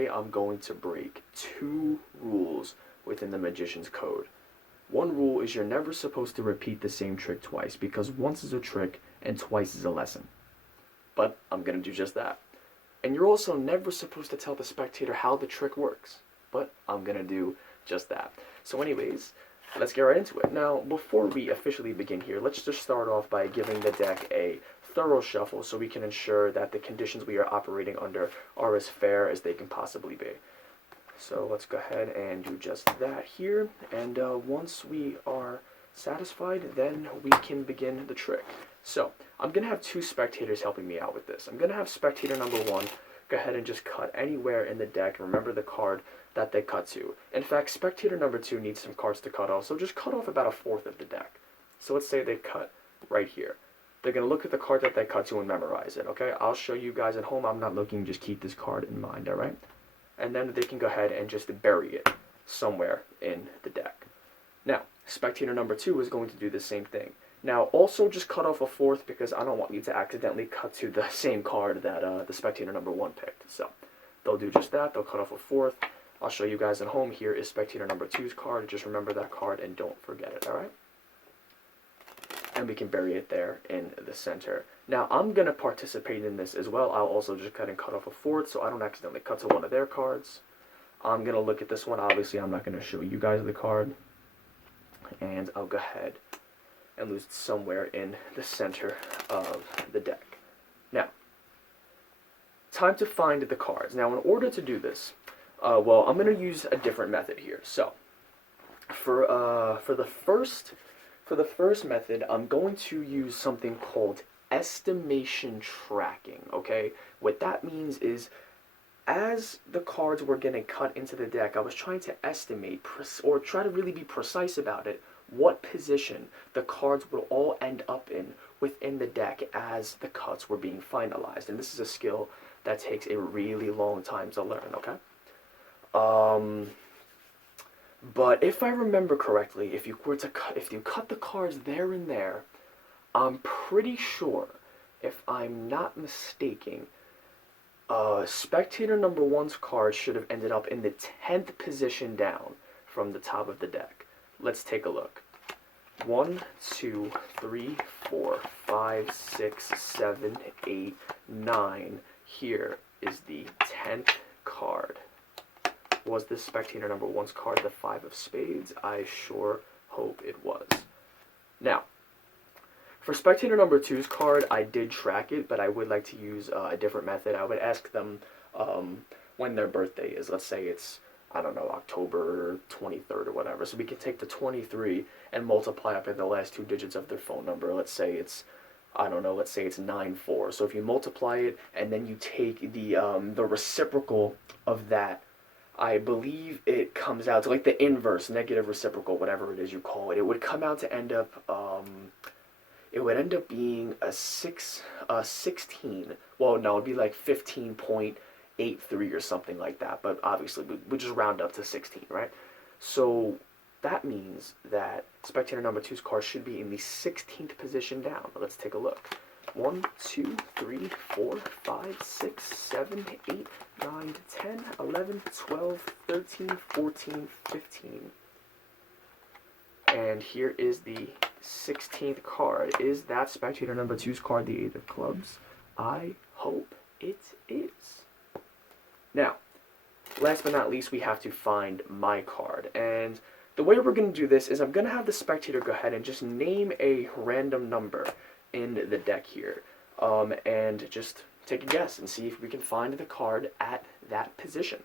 today I'm going to break two rules within the Magician's Code. One rule is you're never supposed to repeat the same trick twice, because once is a trick and twice is a lesson. But I'm going to do just that. And you're also never supposed to tell the spectator how the trick works. But I'm going to do just that. So anyways, let's get right into it. Now, before we officially begin here, let's just start off by giving the deck a thorough shuffle so we can ensure that the conditions we are operating under are as fair as they can possibly be. So let's go ahead and do just that here, and once we are satisfied, then we can begin the trick. So I'm going to have two spectators helping me out with this. I'm going to have spectator number one go ahead and just cut anywhere in the deck. Remember the card that they cut to. In fact, spectator number two needs some cards to cut off, so just cut off about a fourth of the deck. So let's say they cut right here. They're going to look at the card that they cut to and memorize it, okay? I'll show you guys at home. I'm not looking, just keep this card in mind, alright? And then they can go ahead and just bury it somewhere in the deck. Now, spectator number two is going to do the same thing. Now, also just cut off a fourth because I don't want you to accidentally cut to the same card that the spectator number one picked. So, they'll do just that. They'll cut off a fourth. I'll show you guys at home. Here is spectator number two's card. Just remember that card and don't forget it, alright? And we can bury it there in the center. Now, I'm going to participate in this as well. I'll also just cut off a fourth so I don't accidentally cut to one of their cards. I'm going to look at this one. Obviously, I'm not going to show you guys the card. And I'll go ahead and lose it somewhere in the center of the deck. Now, time to find the cards. Now, in order to do this, well, I'm going to use a different method here. So, for the first method, I'm going to use something called estimation tracking, okay? What that means is, as the cards were getting cut into the deck, I was trying to estimate, or try to really be precise about it, what position the cards would all end up in within the deck as the cuts were being finalized. And this is a skill that takes a really long time to learn, okay? But if I remember correctly, if you cut the cards there and there, I'm pretty sure, if I'm not mistaken, spectator number one's card should have ended up in the 10th position down from the top of the deck. Let's take a look. 1, 2, 3, 4, 5, 6, 7, 8, 9. Here is the 10th card. Was this spectator number one's card the 5 of spades? I sure hope it was. Now, for spectator number two's card, I did track it, but I would like to use a different method. I would ask them when their birthday is. Let's say it's, I don't know, October 23rd or whatever. So we can take the 23 and multiply up in the last two digits of their phone number. Let's say it's, I don't know, let's say it's 94. So if you multiply it and then you take the reciprocal of that, I believe it comes out to like the inverse, negative reciprocal, whatever it is you call it. It would come out to end up, it would end up being a 16. Well, no, it'd be like 15.83 or something like that. But obviously, we just round up to 16, right? So that means that spectator number two's card should be in the 16th position down. Let's take a look. 1, 2, 3, 4, 5, 6, 7, 8, 9, 10, 11, 12, 13, 14, 15. And here is the 16th card. Is that spectator number two's card the 8 of clubs? I hope it is. Now, last but not least, we have to find my card. And the way we're going to do this is I'm going to have the spectator go ahead and just name a random number in the deck here, and just take a guess and see if we can find the card at that position.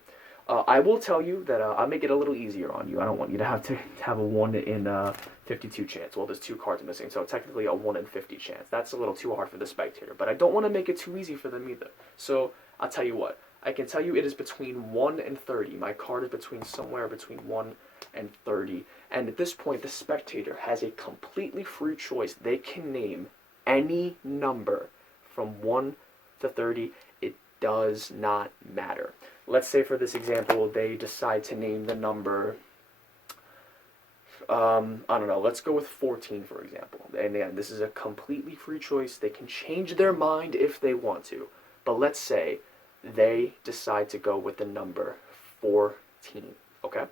I will tell you that I'll make it a little easier on you. I don't want you to have a 1 in 52 chance. Well, there's 2 cards missing, so technically a 1 in 50 chance. That's a little too hard for the spectator, but I don't want to make it too easy for them either. So I'll tell you what. I can tell you it is between 1 and 30. My card is somewhere between 1 and 30. And at this point, the spectator has a completely free choice. They can name any number from 1 to 30. It does not matter. Let's say for this example, they decide to name the number, I don't know, let's go with 14 for example. And again, this is a completely free choice. They can change their mind if they want to. But let's say they decide to go with the number 14, okay?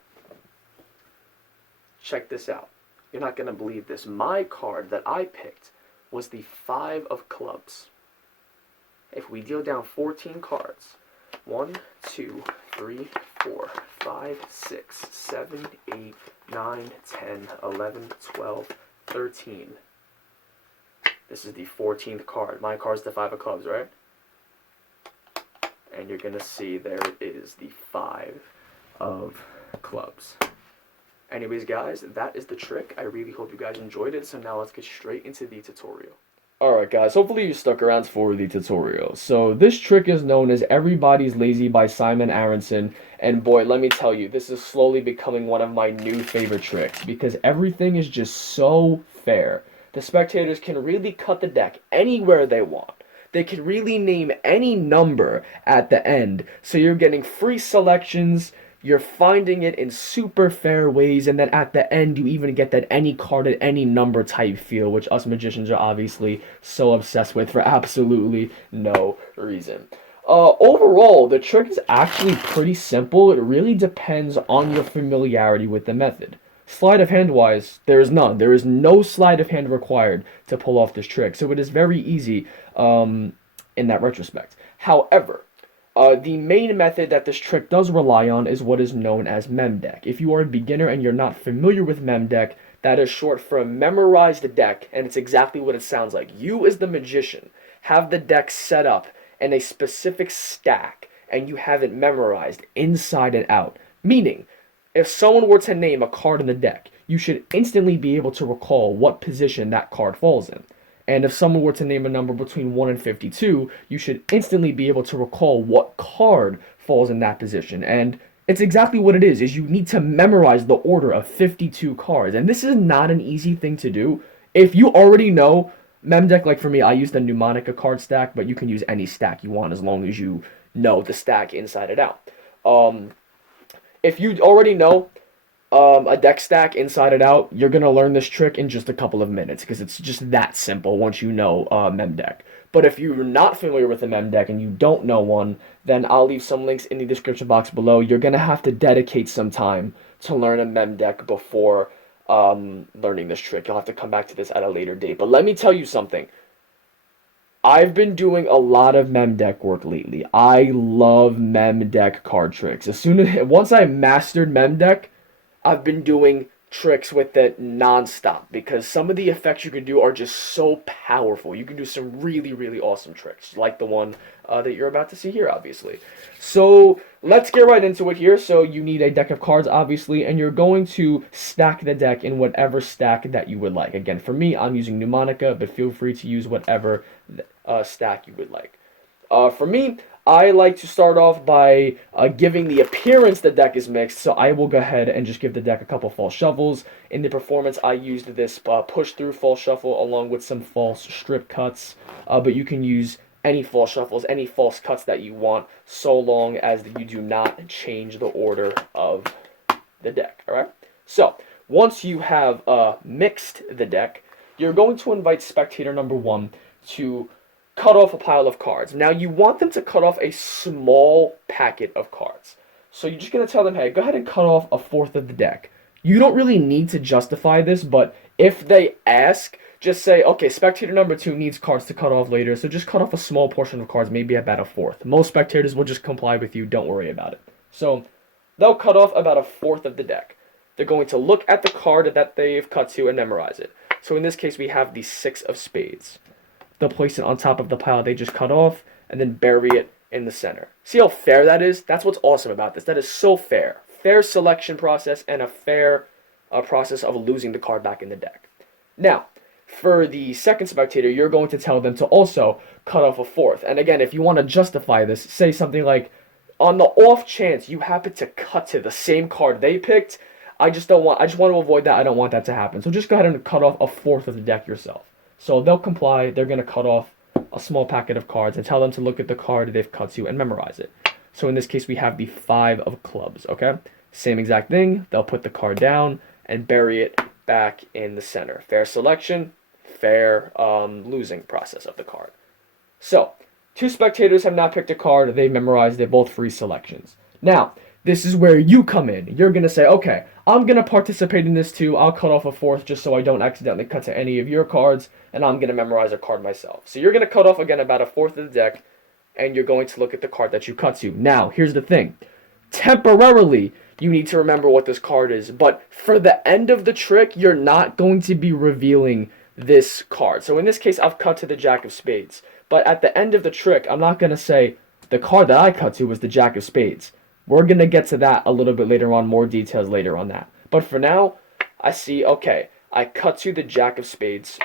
Check this out. You're not going to believe this. My card that I picked was the 5 of clubs. If we deal down 14 cards, 1, 2, 3, 4, 5, 6, 7, 8, 9, 10, 11, 12, 13. This is the 14th card. My card's the 5 of clubs, right? And you're going to see there it is, the 5 of clubs. Anyways, guys, that is the trick. I really hope you guys enjoyed it. So now let's get straight into the tutorial. Alright guys, hopefully you stuck around for the tutorial. So this trick is known as Everybody's Lazy by Simon Aronson. And boy, let me tell you, this is slowly becoming one of my new favorite tricks because everything is just so fair. The spectators can really cut the deck anywhere they want. They can really name any number at the end. So you're getting free selections. You're finding it in super fair ways, and then at the end, you even get that any card at any number type feel, which us magicians are obviously so obsessed with for absolutely no reason. Overall, the trick is actually pretty simple. It really depends on your familiarity with the method. Sleight of hand wise, there is none. There is no sleight of hand required to pull off this trick, so it is very easy in that retrospect. However, the main method that this trick does rely on is what is known as Mem-Deck. If you are a beginner and you're not familiar with Mem-Deck, that is short for Memorize the Deck, and it's exactly what it sounds like. You, as the magician, have the deck set up in a specific stack, and you have it memorized inside and out. Meaning, if someone were to name a card in the deck, you should instantly be able to recall what position that card falls in. And if someone were to name a number between 1 and 52, you should instantly be able to recall what card falls in that position. And it's exactly what it is you need to memorize the order of 52 cards. And this is not an easy thing to do. If you already know Mem-Deck, like for me, I use the Mnemonic card stack, but you can use any stack you want as long as you know the stack inside and out. If you already know a deck stack inside and out, you're going to learn this trick in just a couple of minutes because it's just that simple once you know Mem-Deck. But if you're not familiar with a Mem-Deck and you don't know one, then I'll leave some links in the description box below. You're going to have to dedicate some time to learn a Mem-Deck before learning this trick. You'll have to come back to this at a later date. But let me tell you something. I've been doing a lot of Mem-Deck work lately. I love Mem-Deck card tricks. Once I mastered Mem-Deck, I've been doing tricks with it non-stop because some of the effects you can do are just so powerful. You can do some really, really awesome tricks, like the one that you're about to see here, obviously. So let's get right into it here. So you need a deck of cards, obviously, and you're going to stack the deck in whatever stack that you would like. Again, for me, I'm using Mnemonica, but feel free to use whatever stack you would like. For me, I like to start off by giving the appearance the deck is mixed, so I will go ahead and just give the deck a couple false shuffles. In the performance, I used this push-through false shuffle along with some false strip cuts, but you can use any false shuffles, any false cuts that you want, so long as you do not change the order of the deck, alright? So, once you have mixed the deck, you're going to invite spectator number 1 to cut off a pile of cards. Now, you want them to cut off a small packet of cards. So you're just going to tell them, hey, go ahead and cut off a fourth of the deck. You don't really need to justify this, but if they ask, just say, okay, spectator number 2 needs cards to cut off later, so just cut off a small portion of cards, maybe about a fourth. Most spectators will just comply with you, don't worry about it. So they'll cut off about a fourth of the deck. They're going to look at the card that they've cut to and memorize it. So in this case, we have the 6 of spades. They'll place it on top of the pile they just cut off and then bury it in the center. See how fair that is? That's what's awesome about this. That is so fair. Fair selection process and a fair process of losing the card back in the deck. Now, for the second spectator, you're going to tell them to also cut off a fourth. And again, if you want to justify this, say something like, on the off chance you happen to cut to the same card they picked, I just want to avoid that. I don't want that to happen. So just go ahead and cut off a fourth of the deck yourself. So they'll comply. They're going to cut off a small packet of cards and tell them to look at the card they've cut to and memorize it. So in this case, we have the 5 of clubs, okay? Same exact thing. They'll put the card down and bury it back in the center. Fair selection, fair losing process of the card. So Two spectators have not picked a card. They've memorized. They're both free selections. Now, this is where you come in. You're going to say, okay, I'm going to participate in this too. I'll cut off a fourth just so I don't accidentally cut to any of your cards, and I'm going to memorize a card myself. So you're going to cut off, again, about a fourth of the deck, and you're going to look at the card that you cut to. Now, here's the thing. Temporarily, you need to remember what this card is, but for the end of the trick, you're not going to be revealing this card. So in this case, I've cut to the Jack of Spades. But at the end of the trick, I'm not going to say the card that I cut to was the Jack of Spades. We're going to get to that a little bit later on, more details later on that. But for now, I see, okay, I cut to the Jack of Spades.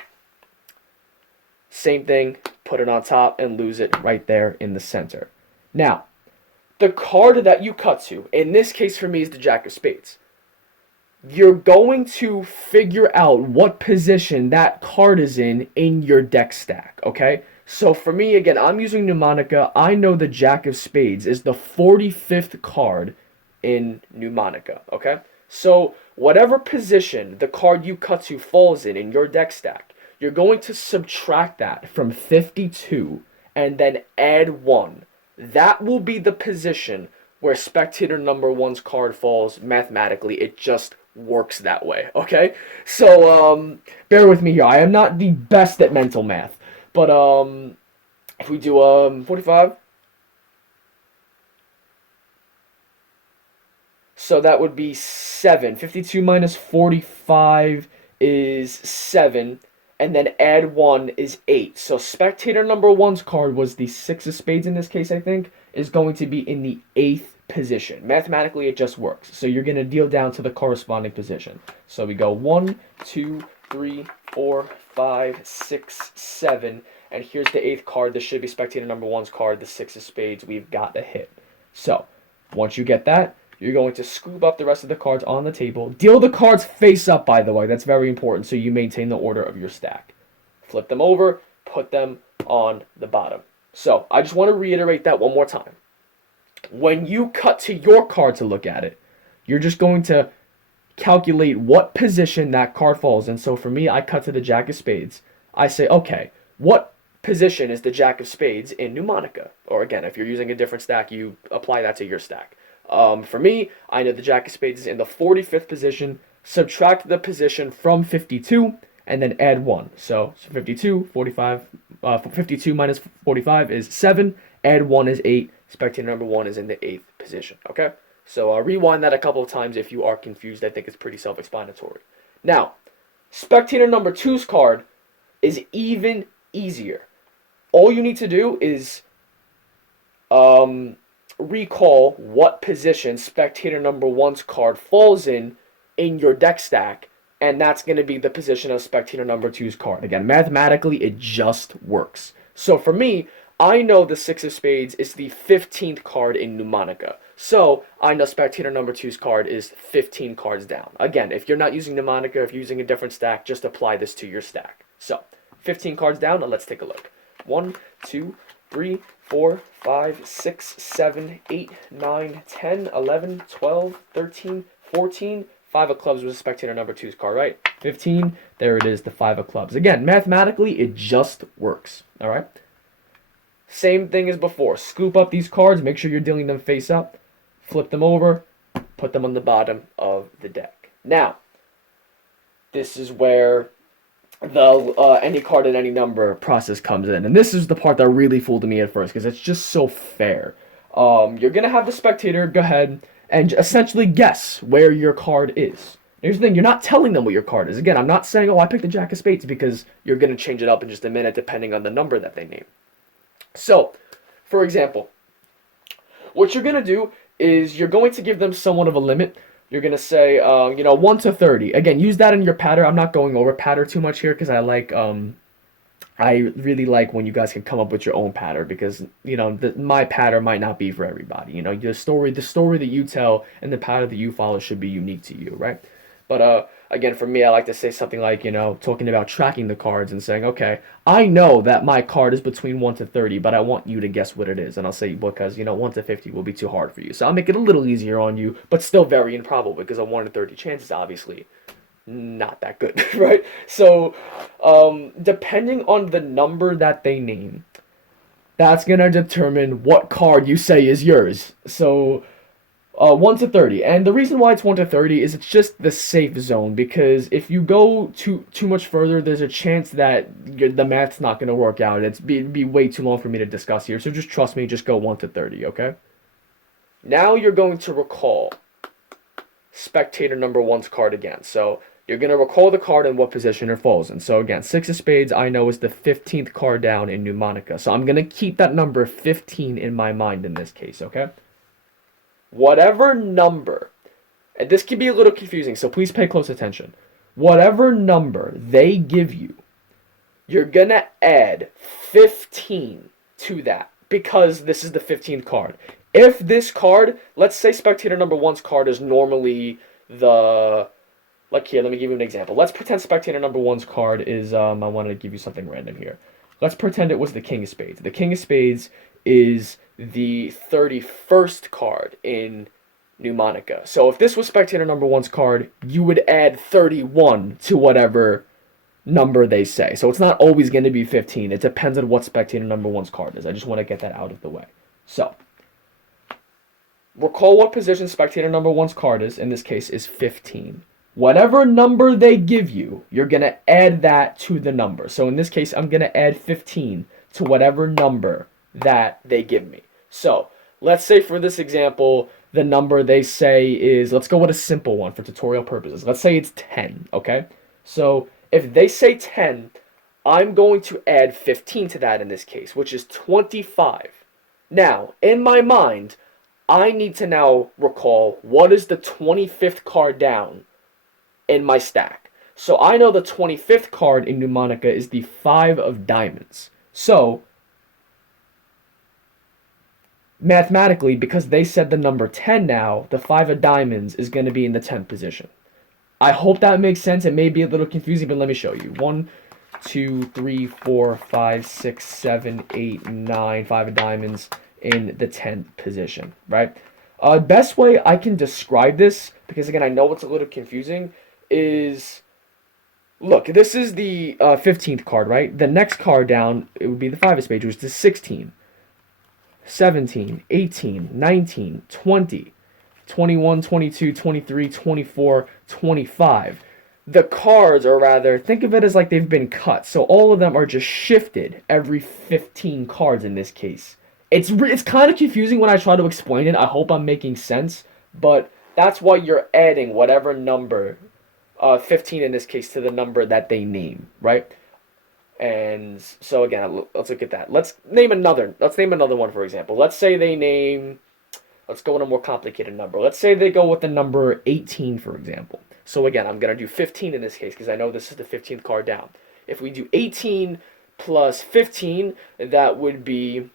Same thing, put it on top and lose it right there in the center. Now, the card that you cut to, in this case for me, is the Jack of Spades. You're going to figure out what position that card is in your deck stack, okay? So for me, again, I'm using Mnemonic. I know the Jack of Spades is the 45th card in Mnemonic, okay? So whatever position the card you cut to falls in your deck stack, you're going to subtract that from 52 and then add 1. That will be the position where spectator number 1's card falls mathematically. It just works that way, okay? So, bear with me here. I am not the best at mental math. But, if we do, 45. So that would be 7. 52 minus 45 is 7. And then add 1 is 8. So spectator number 1's card was the 6 of spades in this case, I think, is going to be in the 8th position. Mathematically, it just works. So you're going to deal down to the corresponding position. So we go 1, 2, 3, 4, 5, 6, 7. And here's the 8th card. This should be spectator number 1's card, the 6 of spades. We've got the hit. So once you get that, you're going to scoop up the rest of the cards on the table. Deal the cards face up, by the way. That's very important, so you maintain the order of your stack. Flip them over, put them on the bottom. So I just want to reiterate that one more time. When you cut to your card to look at it, you're just going to calculate what position that card falls in. So for me, I cut to the Jack of Spades. I say, okay, what position is the Jack of Spades in Mnemonic? Or again, if you're using a different stack, you apply that to your stack. For me, I know the Jack of Spades is in the 45th position. Subtract the position from 52 and then add 1. So 52, 45, 52 minus 45 is 7. Add 1 is 8. Spectator number 1 is in the 8th position. Okay? So rewind that a couple of times if you are confused. I think it's pretty self-explanatory. Now, spectator number 2's card is even easier. All you need to do is recall what position spectator number 1's card falls in your deck stack, and that's going to be the position of spectator number 2's card. Again, mathematically, it just works. So for me, I know the 6 of spades is the 15th card in Mnemonic. So I know spectator number 2's card is 15 cards down. Again, if you're not using Mnemonic, if you're using a different stack, just apply this to your stack. So 15 cards down, and let's take a look. 1, 2, 3, 4, 5, 6, 7, 8, 9, 10, 11, 12, 13, 14. 5 of clubs was spectator number 2's card, right? 15, there it is, the 5 of clubs. Again, mathematically, it just works, all right? Same thing as before. Scoop up these cards, make sure you're dealing them face up, flip them over, put them on the bottom of the deck. Now, this is where the any card at any number process comes in. And this is the part that really fooled me at first, because it's just so fair. You're going to have the spectator go ahead and essentially guess where your card is. Here's the thing, you're not telling them what your card is. Again, I'm not saying, oh, I picked the Jack of Spades, because you're going to change it up in just a minute depending on the number that they name. So, for example, what you're going to do is you're going to give them somewhat of a limit. You're going to say, 1 to 30. Again, use that in your patter. I'm not going over patter too much here because I really like when you guys can come up with your own patter, because, my patter might not be for everybody. The story that you tell and the patter that you follow should be unique to you, right? But, again, for me, I like to say something like, talking about tracking the cards and saying, okay, I know that my card is between 1 to 30, but I want you to guess what it is. And I'll say, because, 1 to 50 will be too hard for you. So I'll make it a little easier on you, but still very improbable, because a 1 in 30 chance is obviously not that good, right? So, depending on the number that they name, that's going to determine what card you say is yours. So 1 to 30. And the reason why it's 1 to 30 is it's just the safe zone, because if you go too much further, there's a chance that the math's not going to work out. It'd be way too long for me to discuss here. So just trust me, just go 1 to 30, okay? Now you're going to recall spectator number 1's card again. So you're going to recall the card and what position it falls in. So again, 6 of spades I know is the 15th card down in mnemonic. So I'm going to keep that number 15 in my mind in this case, okay? Whatever number, and this can be a little confusing, so please pay close attention. Whatever number they give you, you're going to add 15 to that, because this is the 15th card. If this card, let's say spectator number 1's card is normally the, like here, let me give you an example. Let's pretend spectator number 1's card is, I wanted to give you something random here. Let's pretend it was the king of spades. The king of spades is the 31st card in mnemonica. So if this was spectator number 1's card, you would add 31 to whatever number they say. So it's not always going to be 15. It depends on what spectator number 1's card is. I just want to get that out of the way. So recall what position spectator number 1's card is. In this case is 15. Whatever number they give you, you're going to add that to the number. So in this case, I'm going to add 15 to whatever number that they give me. So let's say for this example, the number they say is, let's go with a simple one for tutorial purposes. Let's say it's 10, okay? So if they say 10, I'm going to add 15 to that in this case, which is 25. Now, in my mind, I need to now recall what is the 25th card down in my stack. So I know the 25th card in mnemonica is the 5 of diamonds. So mathematically, because they said the number 10 now, the 5 of diamonds is going to be in the 10th position. I hope that makes sense. It may be a little confusing, but let me show you. 1, 2, 3, 4, 5, 6, 7, 8, 9, 5 of diamonds in the 10th position, right? Best way I can describe this, because again, I know it's a little confusing, is, look, this is the 15th card, right? The next card down, it would be the 5 of spades, which is 16, 17, 18, 19, 20, 21, 22, 23, 24, 25. The cards, or rather, think of it as like they've been cut. So all of them are just shifted every 15 cards in this case. It's kind of confusing when I try to explain it. I hope I'm making sense. But that's why you're adding whatever number, 15 in this case, to the number that they name, right? And so again, let's look at that. Let's name another one, for example. Let's say they name, let's go with a more complicated number. Let's say they go with the number 18, for example. So again, I'm going to do 15 in this case because I know this is the 15th card down. If we do 18 plus 15, that would be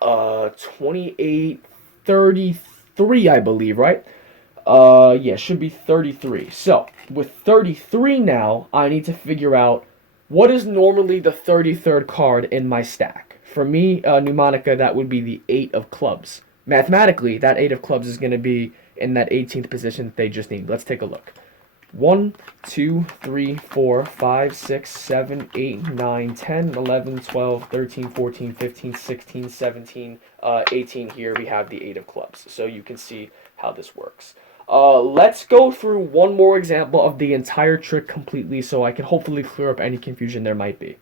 28, 33, I believe, right? Yeah, should be 33. So with 33 now, I need to figure out what is normally the 33rd card in my stack. For me, mnemonica, that would be the 8 of clubs. Mathematically, that 8 of clubs is going to be in that 18th position that they just named. Let's take a look. 1, 2, 3, 4, 5, 6, 7, 8, 9, 10, 11, 12, 13, 14, 15, 16, 17, 18. Here we have the 8 of clubs. So you can see how this works. Let's go through one more example of the entire trick completely so I can hopefully clear up any confusion there might be.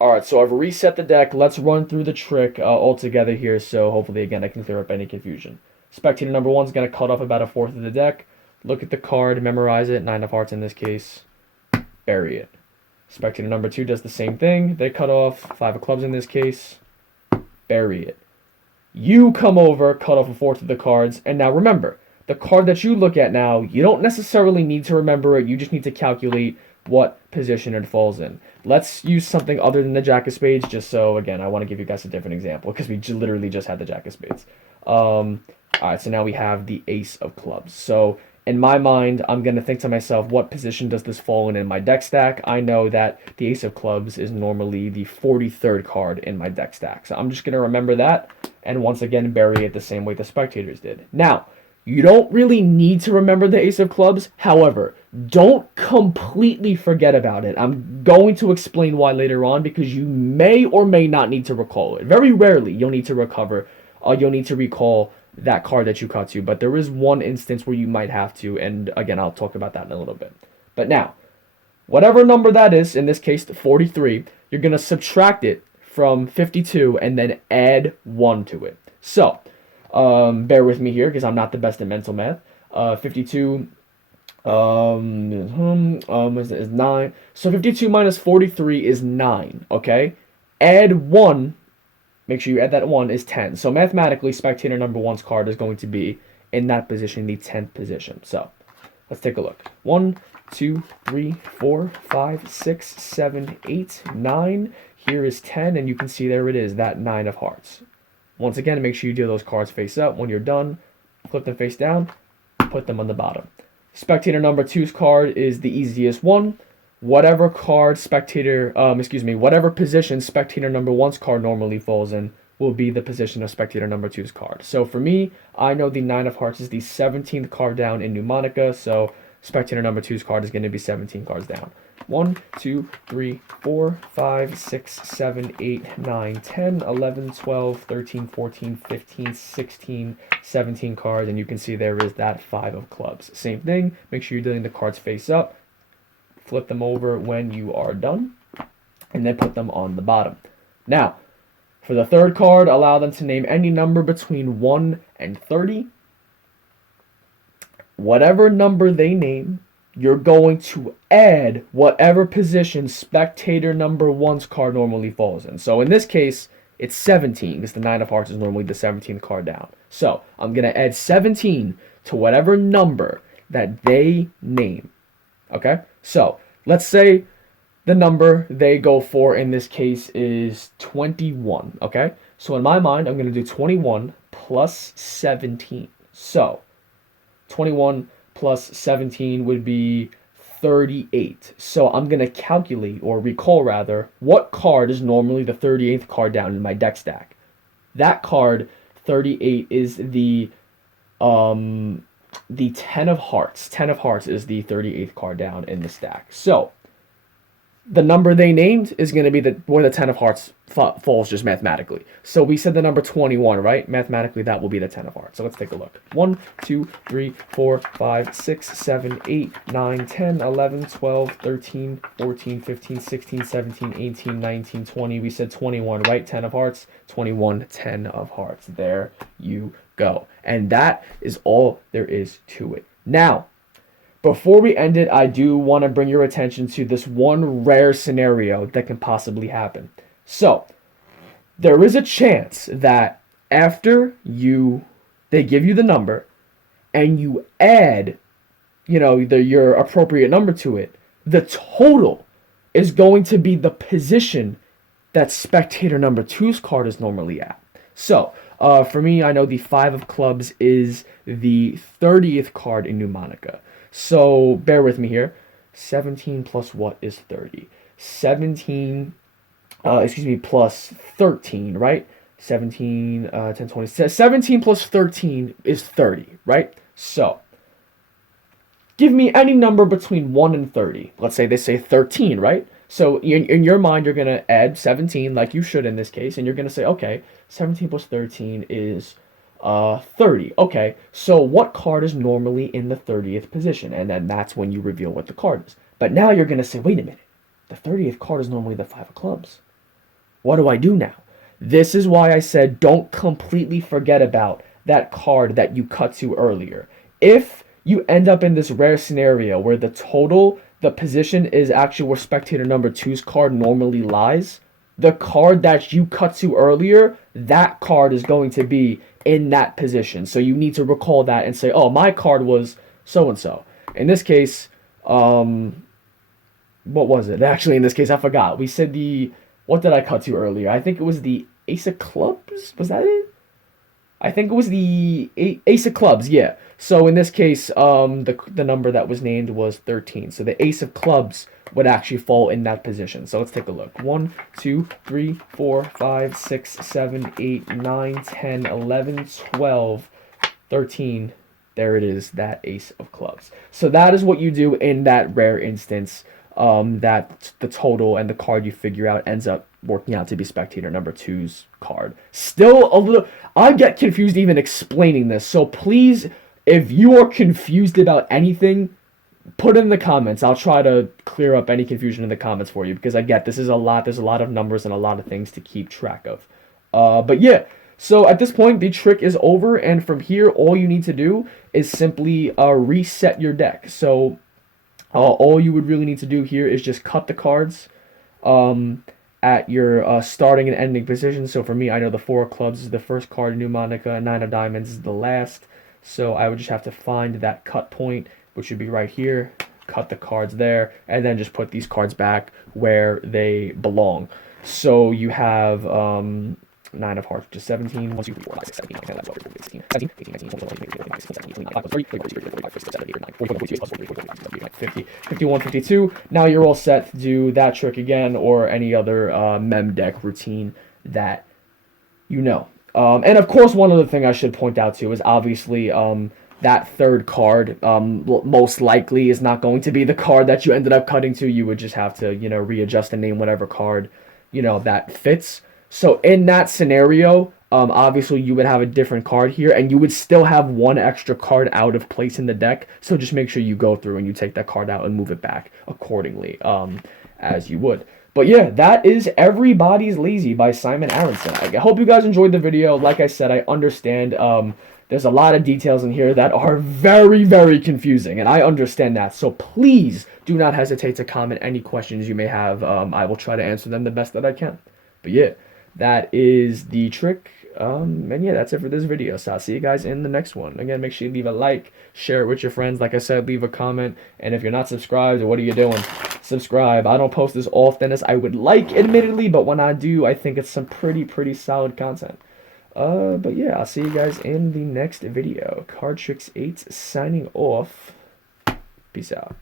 Alright, so I've reset the deck. Let's run through the trick all together here so hopefully, again, I can clear up any confusion. Spectator number 1 is going to cut off about a fourth of the deck. Look at the card, memorize it, 9 of hearts in this case, bury it. Spectator number 2 does the same thing. They cut off 5 of clubs in this case, bury it. You come over, cut off a fourth of the cards, and now remember, the card that you look at now, you don't necessarily need to remember it, you just need to calculate what position it falls in. Let's use something other than the Jack of Spades, just so, again, I want to give you guys a different example, because we literally just had the Jack of Spades. Alright, so now we have the Ace of Clubs. So, in my mind, I'm going to think to myself, what position does this fall in my deck stack? I know that the Ace of Clubs is normally the 43rd card in my deck stack. So I'm just going to remember that, and once again, bury it the same way the spectators did. Now, you don't really need to remember the Ace of Clubs. However, Don't completely forget about it. I'm going to explain why later on, because you may or may not need to recall it. Very rarely you'll need to you'll need to recall that card that you cut to, but there is one instance where you might have to, and again, I'll talk about that in a little bit. But now, whatever number that is, in this case 43, you're going to subtract it from 52 and then add 1 to it. So, bear with me here because I'm not the best at mental math. 52 is 9. So 52 minus 43 is 9, okay? Add 1, make sure you add that 1, is 10. So mathematically, spectator number 1's card is going to be in that position, the 10th position. So let's take a look. 1, 2, 3, 4, 5, 6, 7, 8, 9. Here is 10, and you can see there it is, that 9 of hearts. Once again, make sure you do those cards face up. When you're done, flip them face down, put them on the bottom. Spectator number 2's card is the easiest one. Whatever whatever position spectator number 1's card normally falls in will be the position of spectator number 2's card. So for me, I know the 9 of hearts is the 17th card down in mnemonica, so spectator number 2's card is going to be 17 cards down. 1, 2, 3, 4, 5, 6, 7, 8, 9, 10, 11, 12, 13, 14, 15, 16, 17 cards, and you can see there is that 5 of clubs. Same thing, make sure you're doing the cards face up, flip them over when you are done, and then put them on the bottom. Now, for the third card, allow them to name any number between 1 and 30. Whatever number they name, you're going to add whatever position spectator number 1's card normally falls in. So in this case, it's 17, because the 9 of hearts is normally the 17th card down. So I'm going to add 17 to whatever number that they name. Okay? So let's say the number they go for in this case is 21. Okay? So in my mind, I'm going to do 21 plus 17. So 21 plus 17 would be 38. So I'm going to calculate, or recall rather, what card is normally the 38th card down in my deck stack. That card, 38, is the 10 of hearts. 10 of hearts is the 38th card down in the stack. So the number they named is going to be where the 10 of hearts falls just mathematically. So we said the number 21, right? Mathematically, that will be the 10 of hearts. So let's take a look. 1, 2, 3, 4, 5, 6, 7, 8, 9, 10, 11, 12, 13, 14, 15, 16, 17, 18, 19, 20. We said 21, right? 10 of hearts. 21, 10 of hearts. There you go. And that is all there is to it. Now, before we end it, I do want to bring your attention to this one rare scenario that can possibly happen. So, there is a chance that after they give you the number and you add, your appropriate number to it, the total is going to be the position that spectator number 2's card is normally at. So, for me, I know the 5 of clubs is the 30th card in mnemonica. So, bear with me here. 17 plus what is 30? 17, plus 13, right? 17, 10, 20. 17 plus 13 is 30, right? So, give me any number between 1 and 30. Let's say they say 13, right? So, in your mind, you're going to add 17, like you should in this case, and you're going to say, okay, 17 plus 13 is 30. Okay, so what card is normally in the 30th position? And then that's when you reveal what the card is. But now you're going to say, wait a minute, the 30th card is normally the 5 of clubs. What do I do now? This is why I said don't completely forget about that card that you cut to earlier. If you end up in this rare scenario where the position is actually where spectator number 2's card normally lies, the card that you cut to earlier, that card is going to be in that position. So you need to recall that and say, oh, my card was so-and-so. In this case, what was it? Actually, in this case, I forgot. We said what did I cut to earlier? I think it was the Ace of Clubs. Was that it? I think it was the Ace of Clubs, yeah. So in this case, the number that was named was 13. So the Ace of Clubs would actually fall in that position. So let's take a look. 1, 2, 3, 4, 5, 6, 7, 8, 9, 10, 11, 12, 13. there it is, that ace of clubs. So that is what you do in that rare instance, that the total and the card you figure out ends up working out to be spectator number two's card. Still a little, I get confused even explaining this, so please, if you are confused about anything, put it in the comments. I'll try to clear up any confusion in the comments for you, because I get this is a lot. There's a lot of numbers and a lot of things to keep track of. But yeah, so at this point, the trick is over, and from here, all you need to do is simply reset your deck. So all you would really need to do here is just cut the cards at your starting and ending position. So for me, I know the 4 of clubs is the first card, mnemonic, 9 of diamonds is the last. So I would just have to find that cut point, which would be right here, cut the cards there, and then just put these cards back where they belong. So you have 9 of hearts, which is 17, 1, 2, 3, 4, 5, 6, 7, 8, 9, 10, 11, 12, 13, 14, 15, 16, 17, 18, 19, 20, 21, 22, 23, 24, 25, 26, 27, 28, 29, 30, 31, 32, 33, 34, 35, 36, 37, 38, 39, 40, 41, 42, 43, 44, 45, 46, 47, 48, 49, 50, 51, 52. Now you're all set to do that trick again, or any other Mem-Deck routine that you know. And of course, one other thing I should point out too is obviously that third card most likely is not going to be the card that you ended up cutting to. You would just have to, readjust and name whatever card, that fits. So in that scenario, obviously you would have a different card here, and you would still have one extra card out of place in the deck. So just make sure you go through and you take that card out and move it back accordingly, as you would. But yeah, that is Everybody's Lazy by Simon Aronson. I hope you guys enjoyed the video. Like I said, I understand there's a lot of details in here that are very, very confusing, and I understand that. So please do not hesitate to comment any questions you may have. I will try to answer them the best that I can. But yeah, that is the trick. And yeah, that's it for this video. So I'll see you guys in the next one. Again, make sure you leave a like, share it with your friends. Like I said, leave a comment. And if you're not subscribed, what are you doing? Subscribe. I don't post as often as I would like, admittedly, but when I do, I think it's some pretty solid content. But yeah, I'll see you guys in the next video. Cardtrix 8 signing off. Peace out.